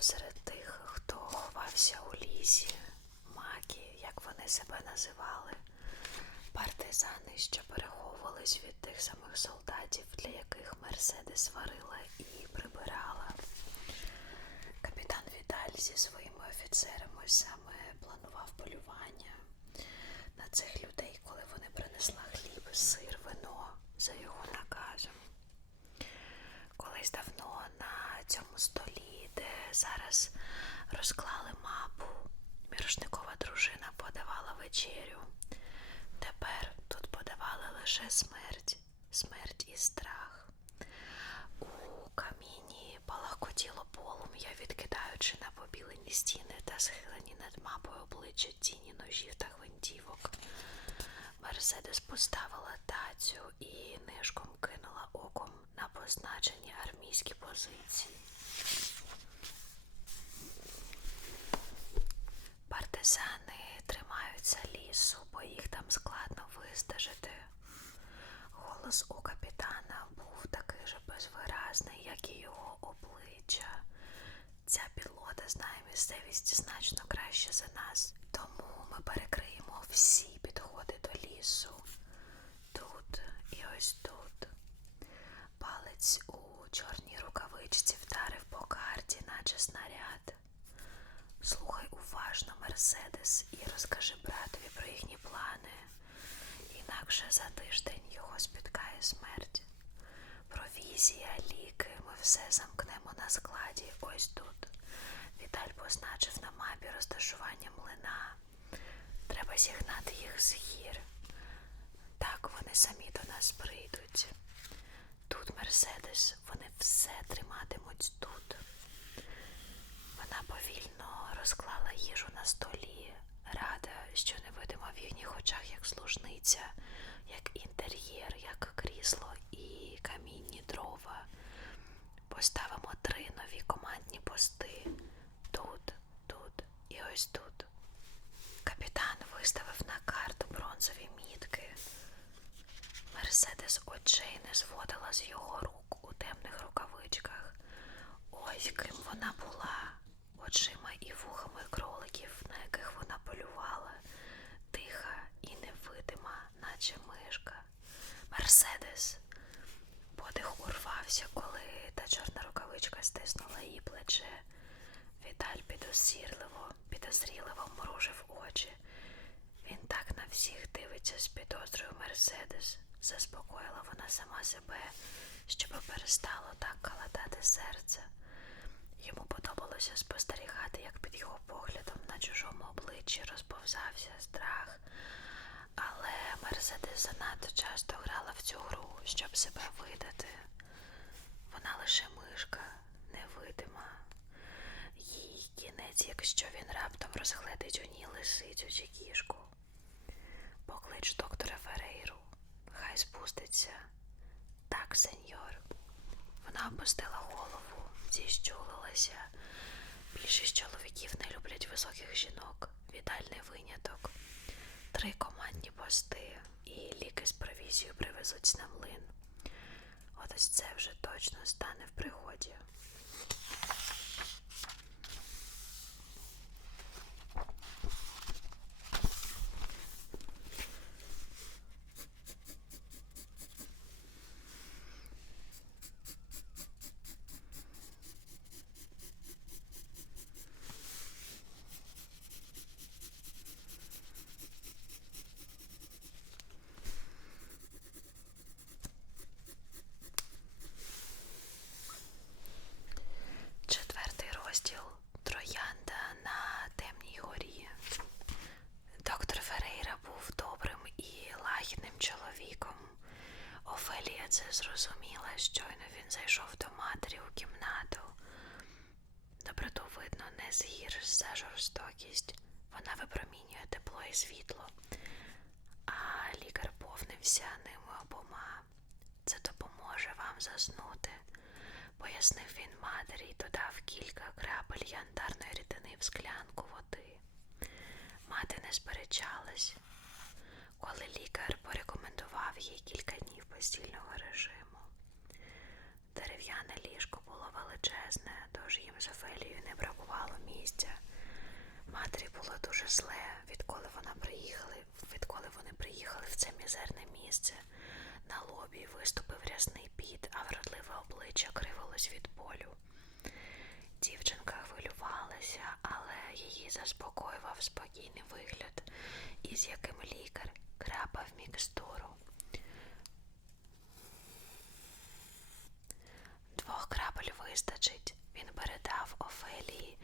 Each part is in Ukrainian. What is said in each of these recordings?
серед тих, хто ховався у лісі, маки, як вони себе називали, партизани, що переховувались від тих самих солдатів, для яких Мерседес варила і прибирала. Капітан Віталь зі своїми офіцерами саме планував полювання на цих людей, коли вони принесла хліб, сир, вино за його наказом. Колись давно на цьому столі, зараз розклали мапу, мірошникова дружина подавала вечерю. Тепер тут подавали лише смерть, смерть і страх. У каміні палахкотіло полум'я, відкидаючи на побілені стіни та схилені над мапою обличчя тіні ножів та гвинтівок. Мерседес поставила тацю і нишком кинула оком на позначені армійські позиції. Партизани тримаються лісу, бо їх там складно вистежити. Голос у капітана був такий же безвиразний, як і його обличчя. Ця підлота знає місцевість значно краще за нас, тому ми перекриємо всі підходи до лісу. Тут і ось тут. Палець у чорній рукавичці вдарив по карті, наче снаряд. Слухай уважно, Мерседес, і розкажи братові про їхні плани. Інакше за тиждень його спіткає смерть. Провізія, ліки, ми все замкнемо на складі ось тут. Віталь позначив на мапі розташування млина. Треба зігнати їх з гір. Так вони самі до нас прийдуть. Тут Мерседес, вони все триматимуть тут. Вона повільно розклала їжу на столі, рада, що невидима в їхніх очах як служниця, як інтер'єр, як крісло і камінні дрова. Поставимо три нові командні пости тут, тут і ось тут. Капітан виставив на карту бронзові мітки. Мерседес очей не зводила з його рук у темних рукавичках. Ось ким вона була, очима і вухами кроликів, на яких вона полювала, тиха і невидима, наче мишка. Мерседес. Подих урвався, коли та чорна рукавичка стиснула її плече. Віталь підозріливо, підозріливо мружив очі. Він так на всіх дивиться з підозрою Мерседес. Заспокоїла вона сама себе, щоб перестало так калатати серце. Йому подобалося спостерігати, як під його поглядом на чужому обличчі розповзався страх. Але Мерседес занадто часто грала в цю гру, щоб себе видати. Вона лише мишка, невидима. Їй кінець, якщо він раптом розгледить у ній лисицю чи кішку. Поклич доктора Ферейру, хай спуститься. Так, сеньор. Вона опустила голову, зіщулилася. Більшість чоловіків не люблять високих жінок, вітальний виняток. Три командні пости і ліки з провізією привезуть на млин. От ось це вже точно стане в пригоді. Четвертий розділ Троянда на темній горі. Доктор Ферейра був добрим і лагідним чоловіком. Офелія це зрозуміла, щойно він зайшов до матері у кімнату. Доброту видно не згірш за жорстокість. Вона випромінює тепло і світло, а лікар повнився ними обома. Це допоможе вам заснути, пояснив він матері і додав кілька крапель янтарної рідини в склянку води. Мати не сперечалась, коли лікар порекомендував їй кілька днів постільного режиму. Дерев'яне ліжко було величезне, тож їм з Офелією не бракувало матері було дуже зле, відколи вона приїхали, відколи вони приїхали в це мізерне місце. На лобі виступив рясний піт, а вродливе обличчя кривилось від болю. Дівчинка хвилювалася, але її заспокоював спокійний вигляд, із яким лікар крапав мікстуру. Двох крапель вистачить. Він передав Офелії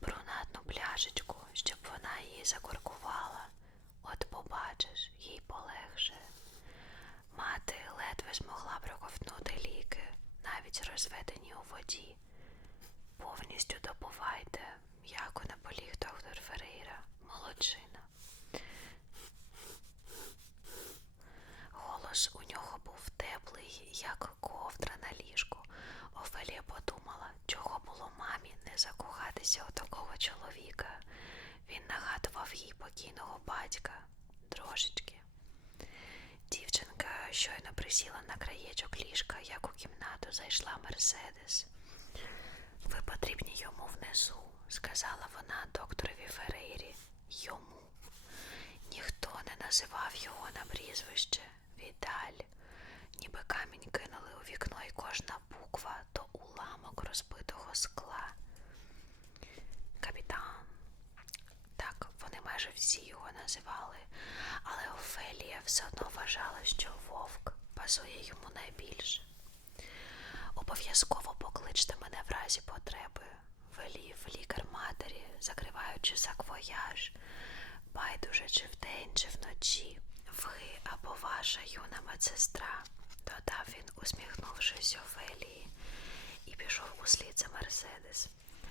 брунатну пляшечку, щоб вона її закуркувала. От побачиш, їй полегше. Мати ледве змогла проковтнути ліки, навіть розведені у воді. Повністю добувайте, як наполіг доктор Ферейра, молодчина. Голос у нього був теплий, як ковдра на ліжку. Офелія подумала, чого було мамі не закохатися у такого чоловіка. Він нагадував їй покійного батька трошечки. Дівчинка щойно присіла на краєчок ліжка, як у кімнату зайшла Мерседес. Ви потрібні йому внизу, сказала вона докторові Ферейрі. Йому. Ніхто не називав його на прізвище Відаль. Ніби камінь кинули у вікно, і кожна буква то уламок розбитого скла. Капітан. Так, вони майже всі його називали, але Офелія все одно вважала, що вовк пасує йому найбільше. Обов'язково покличте мене в разі потреби, велів лікар матері, закриваючи саквояж. Байдуже чи вдень, чи вночі. Ви або ваша юна медсестра, додав він, усміхнувшись Офелії, і пішов услід за Мерседес.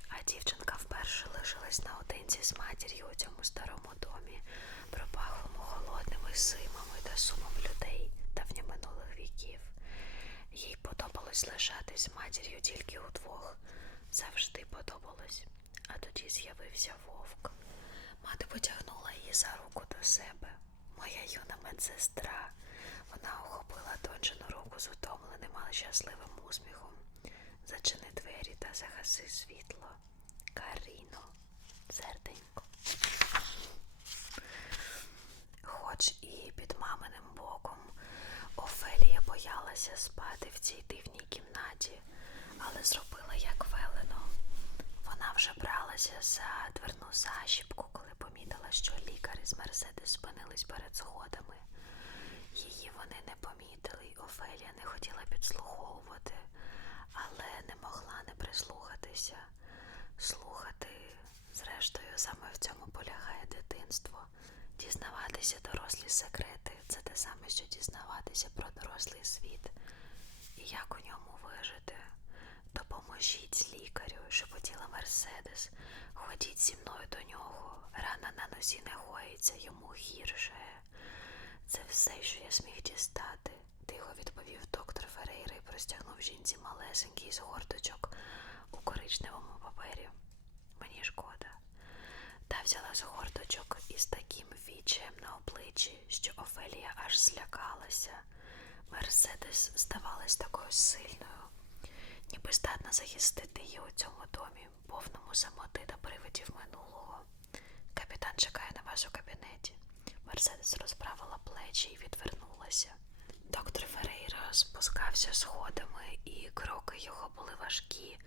А дівчинка вперше лишилась наодинці з матір'ю у цьому старому домі, пропахлому холодними симами та сумом людей давньоминулих віків. Їй подобалось лишатись з матір'ю тільки удвох. Завжди подобалось. А тоді з'явився вовк. Мати потягнула її за руку до себе. Моя юна медсестра. Вона охопила донжину руку з утомленим, але щасливим усміхом. Зачини двері та загаси світло. Каріно, серденько. Хоч і під маминим боком Офелія боялася спати в цій дивній кімнаті, але зробила як велено. Вона вже бралася за дверну защіпку, коли помітила, що лікар із Мерседес спинились перед сходами. Її вони не помітили, і Офелія не хотіла підслуховувати, але не могла не прислухатися. Слухати, зрештою, саме в цьому полягає дитинство. Дізнаватися дорослі секрети це те саме, що дізнаватися про дорослий світ. І як у ньому вижити? Допоможіть лікарю, шепотіла Мерседес. Ходіть зі мною до нього. Рана на носі не гоїться, йому гірше. Все, що я зміг дістати, тихо відповів доктор Ферейра і простягнув жінці малесенький згорточок у коричневому папері. Мені шкода. Та взяла згорточок із таким вічем на обличчі, що Офелія аж злякалася. Мерседес здавалась такою сильною, ніби здатна захистити її у цьому домі, повному самоти та привидів минулого. Капітан чекає на вас у кабінеті. Мерседес розправила плечі і відвернулася. Доктор Ферейра спускався сходами, і кроки його були важкі,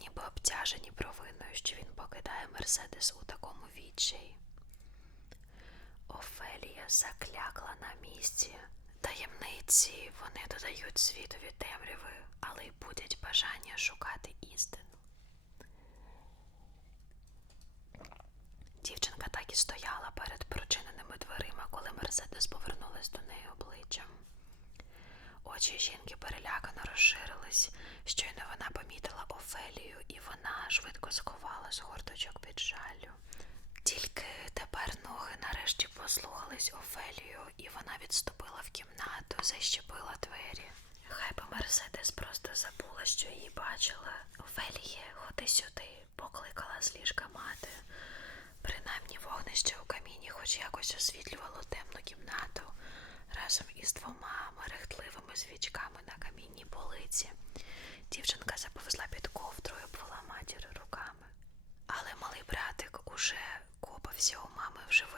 ніби обтяжені провиною, що він покидає Мерседес у такому відчаї. Офелія заклякла на місці. Таємниці вони додають світові темряви, але й будять бажання шукати істину. Дівчинка так і стояла перед прочиненими дверима, коли Мерседес повернулась до неї обличчям. Очі жінки перелякано розширились. Щойно вона помітила Офелію, і вона швидко сховала згорточок під жалю. Тільки тепер ноги нарешті послухались Офелію, і вона відступила в кімнату, защепила двері. Хай би Мерседес просто забула, що її бачила. Офеліє, ходи сюди, покликала з ліжка мати. Принаймні вогнище у каміні хоч якось освітлювало темну кімнату разом із двома мерехтливими свічками на камінній полиці. Дівчинка заповзла під ковдрою, обвела матір руками. Але малий братик уже коп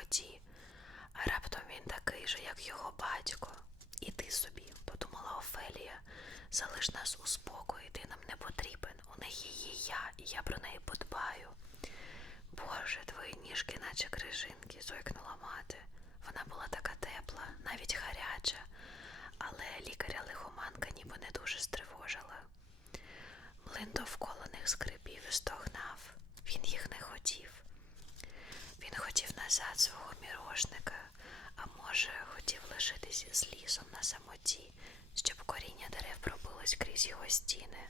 самоті, а раптом він такий же, як його батько. Іди собі, подумала Офелія, залиш нас у спокої, ти нам не потрібен. У неї є я, і я про неї подбаю. Боже, твої ніжки, наче крижинки, зойкнула мати. Вона була така тепла, навіть гаряча, але лікаря лихоманка ніби не дуже стривожила. Млин довкола них скрипів і стогнав. Він їх не хотів. Він хотів назад свого мірошника, а може, хотів лишитись з лісом на самоті, щоб коріння дерев пробилось крізь його стіни,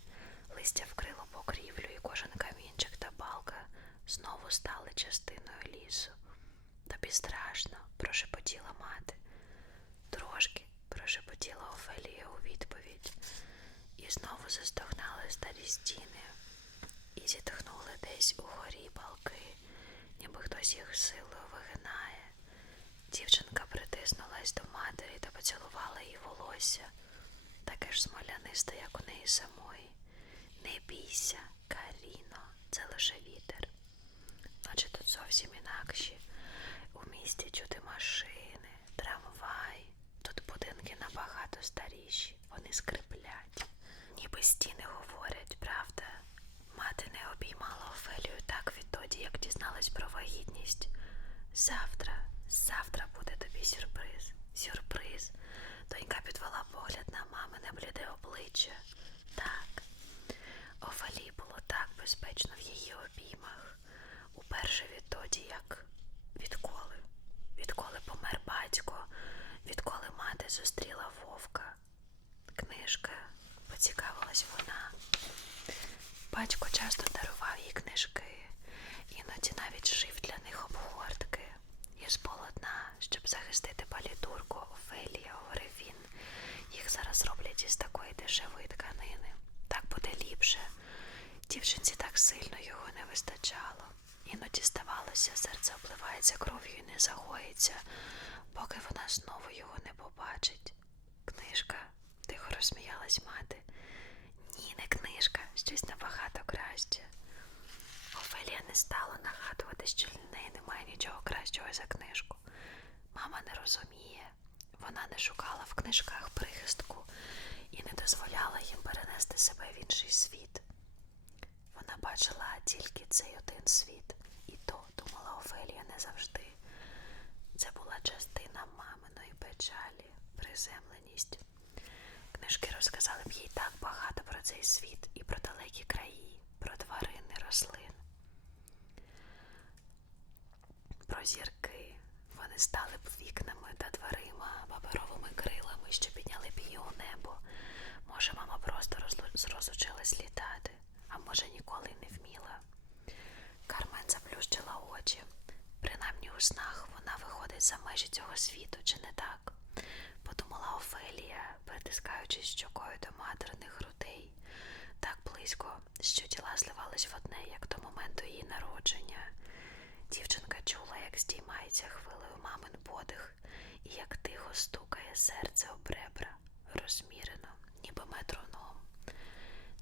листя вкрило покрівлю, і кожен камінчик та балка знову стали частиною лісу. Тобі страшно, прошепотіла мати. Трошки, прошепотіла Офелія у відповідь, і знову застогнали старі стіни, і зітхнули десь угорі балки, ніби хтось їх силою вигинає. Дівчинка притиснулась до матері та поцілувала її волосся, таке ж смолянисте, як у неї самої. Не бійся, Каріно, це лише вітер. Наче тут зовсім інакші. У місті чути машини, трамвай. Тут будинки набагато старіші, вони скриплять. Ніби стіни говорять, правда? Мати не обіймала Офелію так відтоді, як дізналась про вагітність. Завтра, завтра буде тобі сюрприз. Сюрприз. Донька підвела погляд на мамине бліде обличчя. Так, Офелії було так безпечно в її обіймах. Уперше відтоді, як відколи, відколи помер батько, відколи мати зустріла вовка. Книжка, поцікавилась вона. Батько часто дарував їй книжки, іноді навіть шив для них обгортки. Із полотна, щоб захистити палітурку Офелія, говорив він. Їх зараз роблять із такої дешевої тканини. Так буде ліпше. Дівчинці так сильно його не вистачало. Іноді здавалося, серце обливається кров'ю і не загоїться, поки вона знову його не побачить. Книжка, тихо розсміялась мати. Ні, не книжка, щось набагато краще. Офелія не стала нагадувати, що для неї немає нічого кращого за книжку. Мама не розуміє. Вона не шукала в книжках прихистку і не дозволяла їм перенести себе в інший світ. Вона бачила тільки цей один світ, Офелія, не завжди. Це була частина маминої печалі, приземленість. Книжки розказали б їй так багато про цей світ і про далекі краї, про тварин і рослин. Про зірки. Вони стали б вікнами та дверима, паперовими крилами, що підняли б її у небо. Може, мама просто розлу- розучилась літати, а може ніколи не вміла. Кармен заплющила очі. Принаймні у снах вона виходить за межі цього світу, чи не так? Подумала Офелія, притискаючись щокою до материних грудей, так близько, що тіла зливались в одне, як до моменту її народження. Дівчинка чула, як здіймається хвилею мамин подих, і як тихо стукає серце об ребра, розмірено, ніби метроном.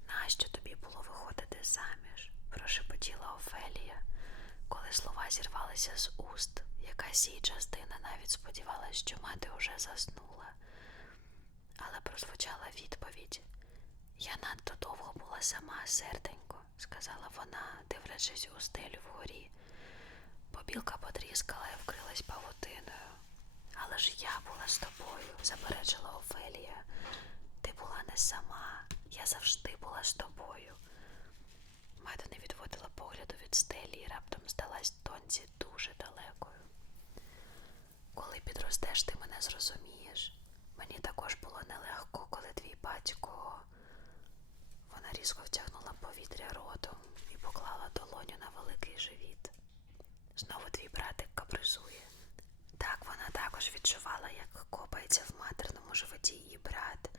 Нащо тобі було виходити заміж? Прошепотіла Офелія, коли слова зірвалися з уст. Якась її частина навіть сподівалася, що мати уже заснула. Але прозвучала відповідь. Я надто довго була сама, серденько, сказала вона, дивлячись у стелю вгорі. Побілка потріскала і вкрилась павутиною. Але ж я була з тобою, заперечила Офелія. Ти була не сама, я завжди була з тобою. Мати не відводила погляду від стелі і раптом здалась доньці дуже далекою. Коли підростеш, ти мене зрозумієш. Мені також було нелегко, коли твій батько. Вона різко втягнула повітря ротом і поклала долоню на великий живіт. Знову твій братик капризує. Так вона також відчувала, як копається в матерному животі її брат.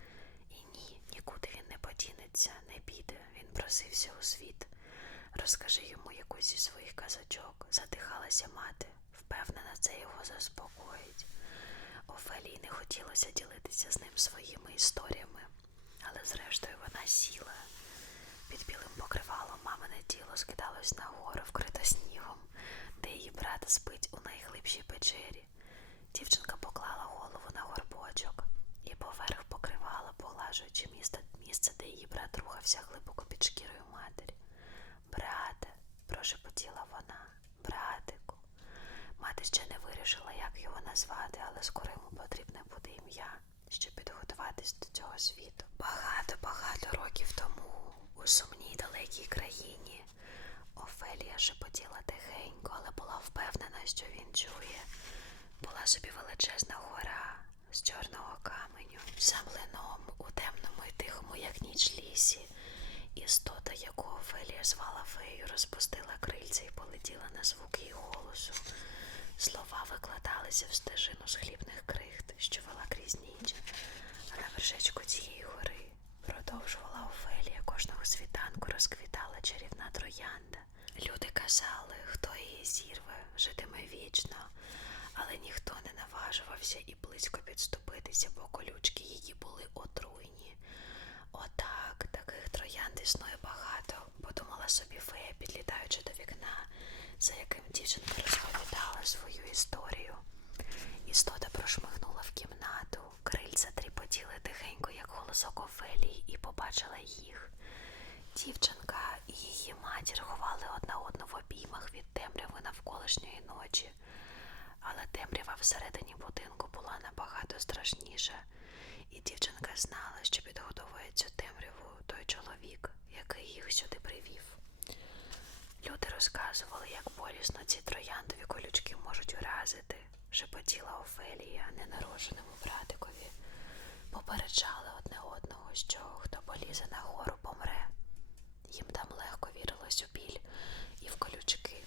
І ні, нікуди він не подінеться, не піде. Він просився у світ. Розкажи йому якусь зі своїх казочок, задихалася мати, впевнена, це його заспокоїть. Офелії не хотілося ділитися з ним своїми історіями, але зрештою вона сіла. Під білим покривалом мамине тіло скидалось нагору, вкрите снігом, де її брат спить у найглибшій печері. Дівчинка поклала голову на горбочок і поверх покривала, поглажуючи місце, місце, де її брат рухався глибоко під шкірою матері. Брате, прошепотіла вона, братику. Мати ще не вирішила, як його назвати, але скоро йому потрібне буде ім'я, щоб підготуватись до цього світу. Багато-багато років тому у сумній далекій країні Офелія шепотіла тихенько, але була впевнена, що він чує. Була собі величезна гора з чорного каменю, за млином у темному і тихому, як ніч лісі. Істота, яку Офелія звала феєю, розпустила крильця і полетіла на звук її голосу. Слова викладалися в стежину з хлібних крихт, що вела крізь ніч. А на вершечку цієї гори продовжувала Офелія кожного світанку розквітала чарівна троянда. Люди казали, хто її зірве, житиме вічно, але ніхто не наважувався і близько підступитися, бо колючки її були отруйні. Троянд існує багато, подумала собі фея, підлітаючи до вікна, за яким дівчинка розповідала свою історію. Істота прошмигнула в кімнату, крильця тріпотіли тихенько, як голосок Офелії, і побачила їх. Дівчинка і її матір ховали одна одну в обіймах від темряви навколишньої ночі, але темрява всередині будинку була набагато страшніша, і дівчинка знала, що підготовує цю темряву той який їх сюди привів. Люди розказували, як болісно ці трояндові колючки можуть уразити, шепотіла Офелія ненародженому братикові. Попереджали одне одного, що хто полізе на гору, помре. Їм там легко вірилось у біль і в колючки.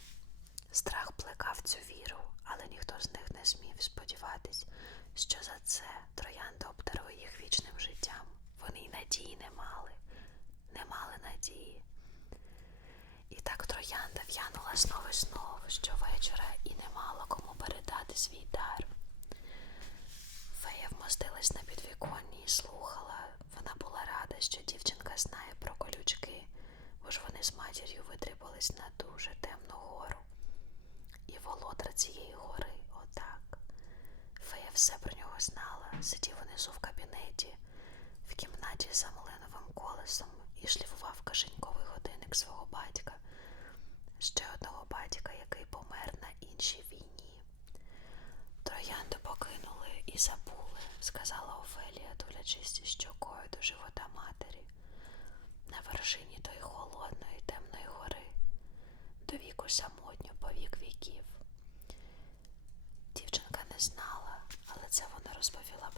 Страх плекав цю віру, але ніхто з них не смів сподіватись, що за це троянда обдарує їх вічним життям. Вони й надії не мали, не мали надії. І так троянда в'янула знов і знов щовечора і не мала кому передати свій дар. Фея вмостилась на підвіконні і слухала. Вона була рада, що дівчинка знає про колючки, бо ж вони з матір'ю витріпались на дуже темну гору. І володар цієї гори отак. Фея все про нього знала, сидів унизу в кабінеті, в кімнаті за млиновим колесом і шліфував кишеньковий годинник свого батька, ще одного батька, який помер на іншій війні. Троянду покинули і забули, сказала Офелія, тулячись щокою до живота матері. На вершині тої холодної темної гори, до віку самотньо по вік віків. Дівчинка не знала, але це вона розповіла